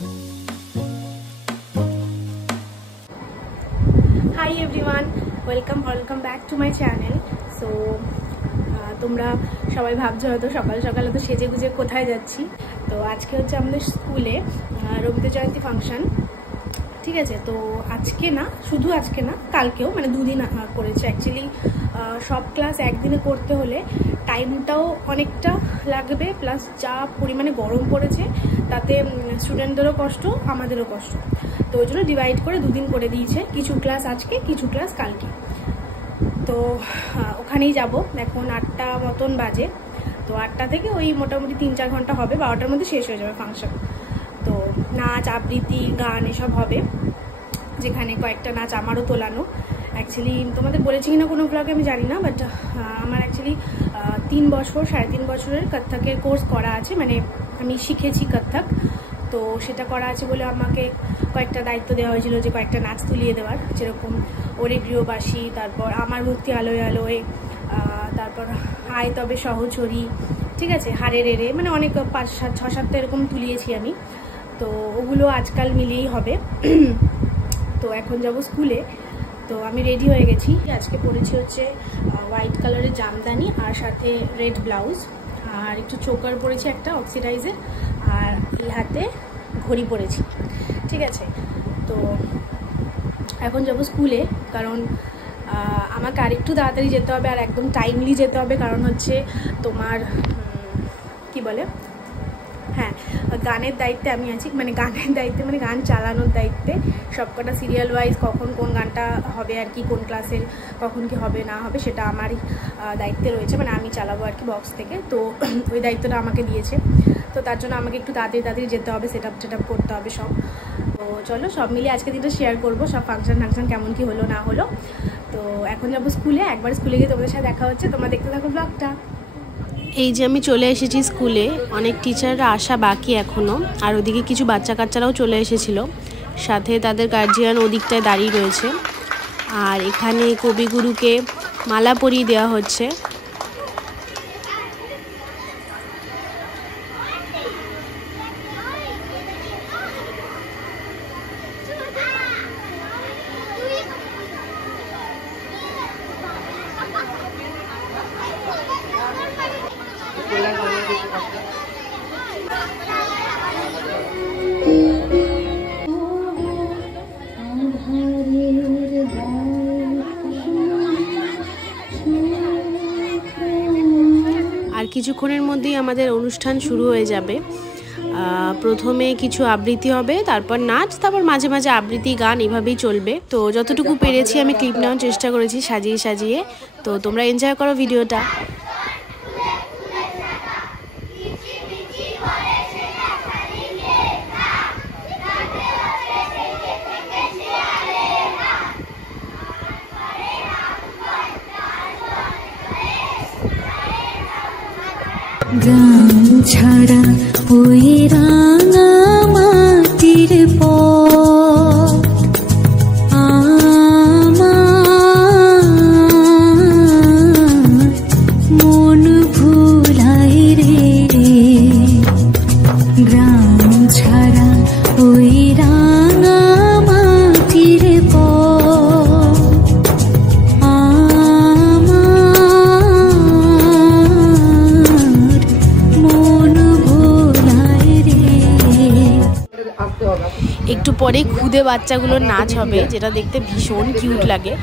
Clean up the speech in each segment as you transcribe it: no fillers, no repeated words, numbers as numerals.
Hi everyone, welcome back to my channel. So তোমরা সবাই ভাবছো হয়তো সকাল সকালে তো সেজে গুজে কোথায় যাচ্ছি। তো আজকে হচ্ছে আমাদের স্কুলে রবীন্দ্র জয়ন্তী ফাংশন, ঠিক আছে। তো আজকে না, শুধু আজকে না, কালকেও, মানে দুদিন করেছে অ্যাকচুয়ালি। সব ক্লাস একদিনে করতে হলে টাইমটাও অনেকটা লাগবে, প্লাস যা পরিমাণে গরম পড়েছে তাতে স্টুডেন্টদেরও কষ্ট, আমাদেরও কষ্ট। তো ওই জন্য ডিভাইড করে দুদিন করে দিয়েছে, কিছু ক্লাস আজকে, কিছু ক্লাস কালকে। তো ওখানেই যাব। এখন 8টা মতন বাজে। তো 8টা থেকে ওই মোটামুটি 3-4 ঘন্টা হবে, 12টার মধ্যে শেষ হয়ে যাবে ফাংশন। তো নাচ, আবৃত্তি, গান এসব হবে, যেখানে কয়েকটা নাচ আমারও তোলানো। অ্যাকচুয়ালি তোমাদের বলেছি কিনা কোনো ব্লগে আমি জানি না, বাট আমার অ্যাকচুয়ালি 3.5 বছরের কত্থকের কোর্স করা আছে, মানে আমি শিখেছি কত্থক। তো সেটা করা আছে বলে আমাকে কয়েকটা দায়িত্ব দেওয়া হয়েছিল, যে কয়েকটা নাচ তুলিয়ে দেওয়ার, যেরকম ওরে গৃহবাসী, তারপর আমার মুক্তি আলোয় আলোয়, তারপর আয় তবে সহচরী, ঠিক আছে, হারে রে রে, মানে অনেক 5-6-7টা এরকম তুলিয়েছি আমি। তো ওগুলো আজকাল মিলিয়েই হবে। তো এখন যাব স্কুলে। তো আমি রেডি হয়ে গেছি। আজকে পরেছি হচ্ছে হোয়াইট কালারের জামদানি, আর সাথে রেড ব্লাউজ, আর একটু চোকার পরেছি একটা অক্সিডাইজের, আর এই হাতে ঘড়ি পরেছি, ঠিক আছে। তো এখন যাব স্কুলে, কারণ আমাকে আরেকটু তাড়াতাড়ি যেতে হবে, আর একদম টাইমলি যেতে হবে। কারণ হচ্ছে তোমার কি বলে, হ্যাঁ, গানের দায়িত্বে আমি আছি, মানে গানের দায়িত্বে, মানে গান চালানোর দায়িত্বে। সবকটা সিরিয়াল ওয়াইজ কখন কোন গানটা হবে আর কি, কোন ক্লাসের কখন কি হবে না হবে, সেটা আমারই দায়িত্বে রয়েছে, মানে আমি চালাবো আর কি বক্স থেকে। তো ওই দায়িত্বটা আমাকে দিয়েছে। তো তার জন্য আমাকে একটু তাড়াতাড়ি যেতে হবে, সেট আপ করতে হবে সব। তো চলো সব মিলিয়ে আজকে দিনটা শেয়ার করবো, সব ফাংশন কেমন কি হলো না হলো। তো এখন যাবো স্কুলে। একবার স্কুলে গিয়ে তোমাদের সাথে দেখা হচ্ছে, তোমরা দেখতে থাকো ব্লগটা। এই যে আমি চলে এসেছি স্কুলে। অনেক টিচাররা আসা বাকি এখনও, আর ওদিকে কিছু বাচ্চা কাচ্চারাও চলে এসেছিল, সাথে তাদের গার্জিয়ান ওদিকটায় দাঁড়িয়ে রয়েছে। আর এখানে কবিগুরুকে মালা পরিয়ে দেওয়া হচ্ছে। আর কিছুক্ষণের মধ্যেই আমাদের অনুষ্ঠান শুরু হয়ে যাবে। প্রথমে কিছু আবৃত্তি হবে, তারপর নাচ, তারপর মাঝে মাঝে আবৃত্তি, গান, এভাবেই চলবে। তো যতটুকু পেরেছি আমি ক্লিপ নেওয়ার চেষ্টা করেছি সাজিয়ে। তো তোমরা এনজয় করো ভিডিওটা। গ্রাম ছাড়া ওই রাঙা মাটির পথ আমার মন ভুলাই রে। গ্রাম ছাড়া ওই রাঙা মাটির পথ একটু পরে খুদে বাচ্চাগুলোর নাচ হবে, যেটা দেখতে ভীষণ কিউট লাগে।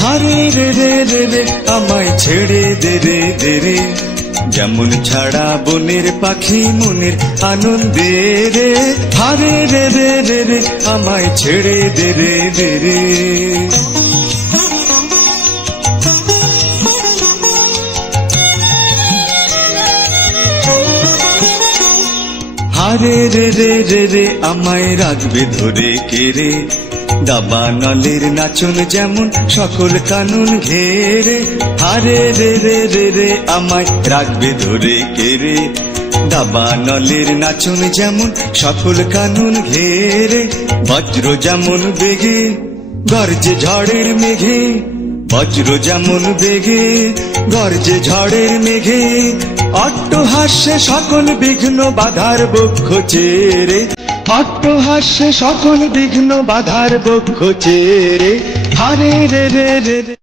হারে রে রে রে রে আমায় ছেড়ে দে রে দে রে, যেমন ছাড়া বনের পাখি মনের আনন্দে রে। হারে রে রে রে রে আমায় ছেড়ে দে রে দে রে। হারে রে রে রে রে আমায় রাখবে ধরে কে রে, দাবা নলের নাচন যেমন সকল কানুন ঘেরে। হারে রে রে রে রে আমায় রাখবে ধরে কে রে, দাবা নলের নাচন যেমন সকল কানুন ঘেরে। বজ্র যেমন বেগে গর্জে ঝড়ের মেঘে, বজ্র যেমন বেগে গর্জে ঝড়ের মেঘে, অট্টহাস্যে সকল বিঘ্ন বাধার বক্ষ চেরে, অট্টহাস্যে সকল বিঘ্ন বাধার বক্ষ চেরে। হারে রে রে রে রে।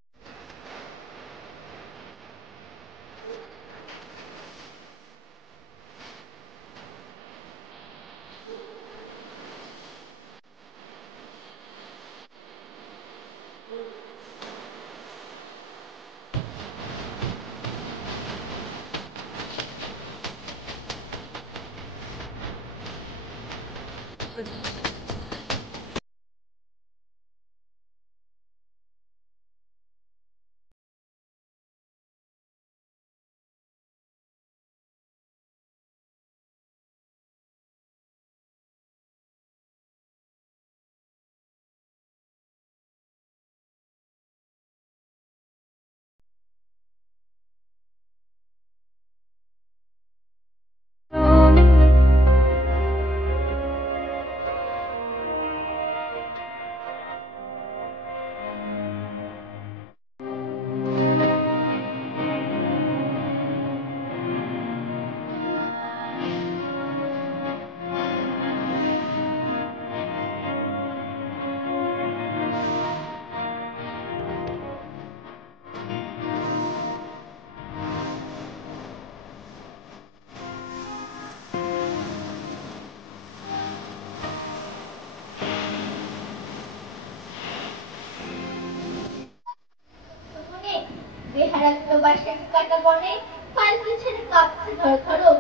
বেহারাত্ম বাসের কাটা বনে ফালতু ছেড়ে কাঁপছে ধরো।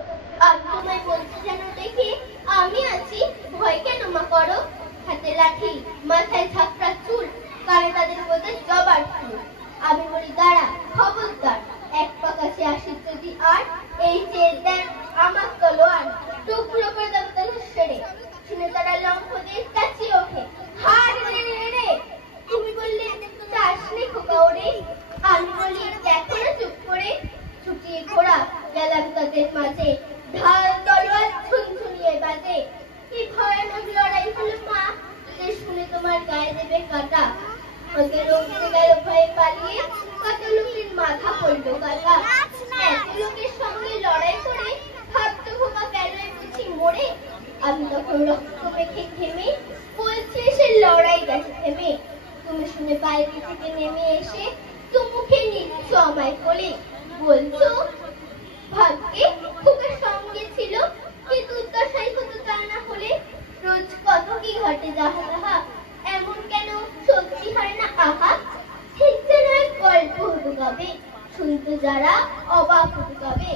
আমি তোমায় বলছি যেন দেখি আমি আছি, ভয় কেন মা করো। হাতে লাঠি মাথায় ঝাপড়া চুল, কানে তাদের মধ্যে জবার ফুল। আমি বলি দাঁড়া খবরদার, এক পা কাছে আসি যদি আর, এই যে দেন আমার তলোয়ার, টুকরো করে দেবো তাদের সেরে। শুনে তারা লম্ফ দিয়ে কাঁচিয়ে ওঠে, হার রে রে রে। তুমি বললে চাষনি খোকা ওরে, আমি বলি দেখো না চুপ করে। ছুটিয়ে ঘোড়া গেলাম তাদের মাঝে, ঢাল তলোয়ার ঝুনঝুনিয়ে বাজে। কি ভয়ানক লড়াই হলো মা, যে শুনে তোমার গায়ে দেবে কাটা। ওদের রোগতে গেল ভয়ে পালিয়ে, কত লোকের মাথা পড়লো কাটা। এত লোকের সঙ্গে লড়াই করে ভাবতো খোকা গেল বুঝি মরে। আমি তখন রক্ত মেখে ঘেমে বলছি সে লড়াই গেছে থেমে। তুমি শুনে বাইরে থেকে নেমে এসে মুখে নিচ্ছ আমায় কোলে, বলছো ভাগ্যে খোকার সঙ্গে ছিল, কি দুর্দশাই হতো তা না হলে। রোজ কত কি ঘটে যাহা তাহা, এমন কেন সত্যি হয় না আহা। ঠিক যেন এক গল্প হতো কবে, শুনতো যারা অবাক হতো কবে।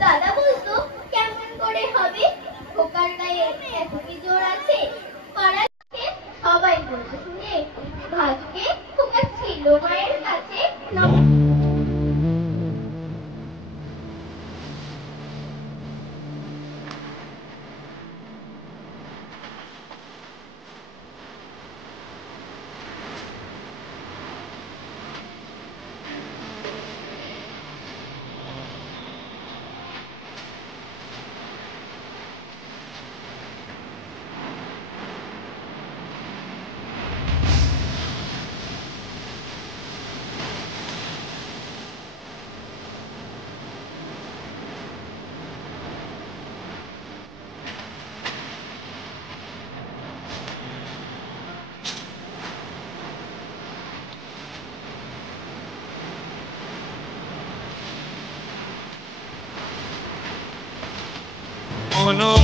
দাদা বলতো কেমন করে হবে, খোকার গায়ে এত কি জোর আছে। পাড়ার সবাই বলতো শুনে, ভাগ্যে খোকা ছিল মায়ের কাছে না।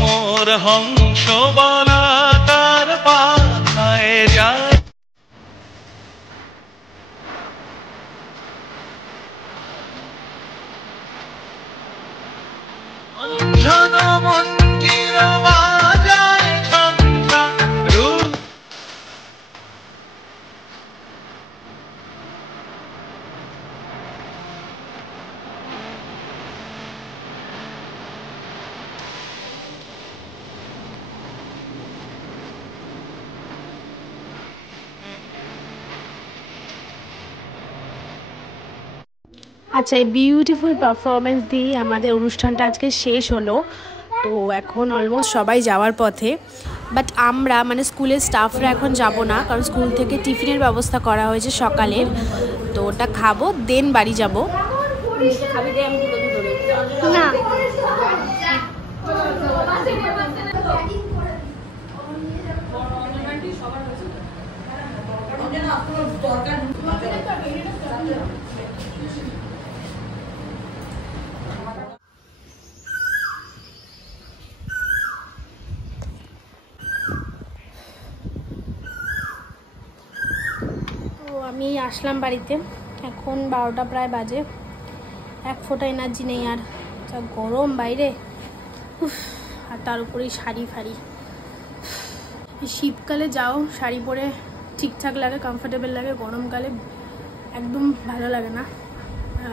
মোর হংস বনা তার পাথায় যায়, অঞ্জন মন্দির বাজায় সংখ্যা রূপ। আচ্ছা, এই বিউটিফুল পারফরমেন্স দিয়ে আমাদের অনুষ্ঠানটা আজকে শেষ হলো। তো এখন অলমোস্ট সবাই যাওয়ার পথে, বাট আমরা মানে স্কুলের স্টাফরা এখন যাব না, কারণ স্কুল থেকে টিফিনের ব্যবস্থা করা হয়েছে সকালের, তো ওটা খাবো দেন বাড়ি যাব। না আমি আসলাম বাড়িতে, এখন 12টা প্রায় বাজে। এক ফোঁটা এনার্জি নেই আর, যা গরম বাইরে, আর তার উপরেই শাড়ি ফাড়ি। শীতকালে যাও শাড়ি পরে ঠিকঠাক লাগে, কমফোর্টেবল লাগে, গরমকালে একদম ভালো লাগে না।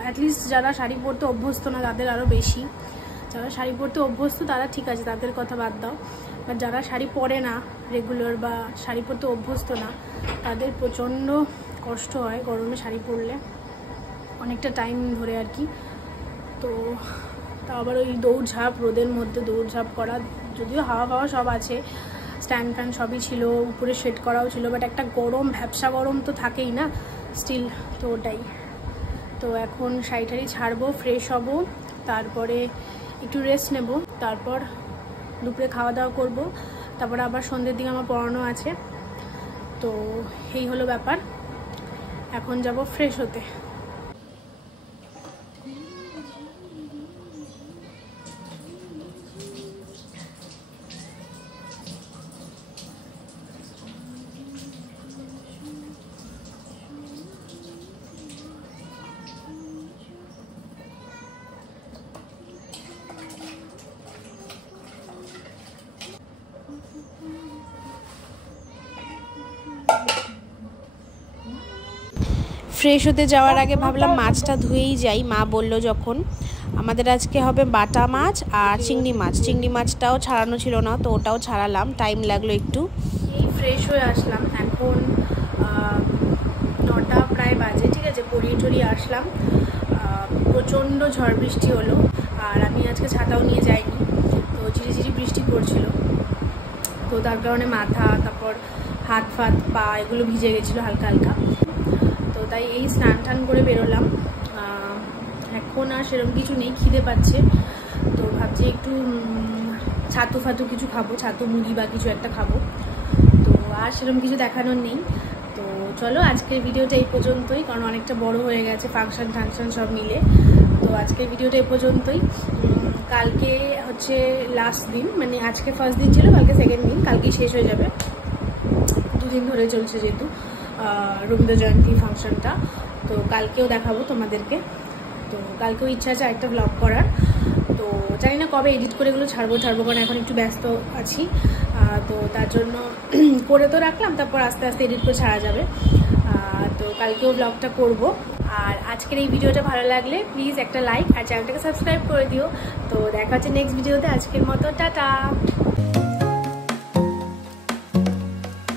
অ্যাটলিস্ট যারা শাড়ি পরতে অভ্যস্ত না তাদের আরও বেশি, যারা শাড়ি পরতে অভ্যস্ত তারা ঠিক আছে, তাদের কথা বাদ দাও। বাট যারা শাড়ি পরে না রেগুলার বা শাড়ি পরতে অভ্যস্ত না, তাদের প্রচণ্ড কষ্ট হয় গরমে শাড়ি পরলে, অনেকটা টাইম ধরে আর কি। তো তা আবার ওই দৌড়ঝাঁপ, রোদের মধ্যে দৌড়ঝাঁপ করা, যদিও হাওয়া ফাওয়া সব আছে, স্ট্যান্ড ফ্যান সবই ছিল, উপরে শেড করাও ছিল, বাট একটা গরম ভ্যাপসা গরম তো থাকেই না স্টিল, তো ওটাই। তো এখন শাড়ি ছাড়বো, ফ্রেশ হব, তারপরে একটু রেস্ট নেব, তারপর দুপুরে খাওয়া দাওয়া করবো, তারপরে আবার সন্ধ্যের দিকে আমার পড়ানো আছে। তো এই হলো ব্যাপার, এখন যাব ফ্রেশ হতে। ফ্রেশ হতে যাওয়ার আগে ভাবলাম মাছটা ধুয়েই যাই, মা বলল যখন। আমাদের আজকে হবে বাটা মাছ আর চিংড়ি মাছ, চিংড়ি মাছটাও ছাড়ানো ছিল না, তো ওটাও ছাড়ালাম, টাইম লাগলো একটু। এই ফ্রেশ হয়ে আসলাম, এখন 9টা প্রায় বাজে, ঠিক আছে, পড়িয়ে আসলাম। প্রচণ্ড ঝড় বৃষ্টি হলো, আর আমি আজকে ছাতাও নিয়ে যাইনি, তো ঝিরিঝিরি বৃষ্টি পড়ছিল, তো তার কারণে মাথা, তারপর হাত ফাত পা এগুলো ভিজে গেছিলো হালকা হালকা। তো তাই এই স্নান টান করে বেরোলাম। এখন আর সেরকম কিছু নেই, খিদে পাচ্ছে, তো ভাবছি একটু ছাতু ফাতু কিছু খাবো, ছাতু মুড়ি বা কিছু একটা খাবো, তো আর সেরকম কিছু দেখানোর নেই। তো চলো আজকের ভিডিওটা এই পর্যন্তই, কারণ অনেকটা বড় হয়ে গেছে ফাংশন টাংশন সব মিলে। তো আজকের ভিডিওটা এই পর্যন্তই। কালকে হচ্ছে লাস্ট দিন, মানে আজকে ফার্স্ট দিন ছিল, কালকে সেকেন্ড দিন, কালকেই শেষ হয়ে যাবে, 2 দিন ধরে চলছে যেহেতু রবীন্দ্র জয়ন্তী ফাংশনটা। তো কালকেও দেখাবো তোমাদেরকে, তো কালকেও ইচ্ছা আছে একটা ব্লগ করার, তো জানি না কবে এডিট করে এগুলো ছাড়বো, কারণ এখন একটু ব্যস্ত আছি, তো তার জন্য করে তো রাখলাম, তারপর আস্তে আস্তে এডিট করে ছাড়া যাবে। তো কালকেও ব্লগটা করব। আর আজকের এই ভিডিওটা ভালো লাগলে প্লিজ একটা লাইক আর চ্যানেলটাকে সাবস্ক্রাইব করে দিও। তো দেখা হচ্ছে নেক্সট ভিডিওতে, আজকের মতো টাটা।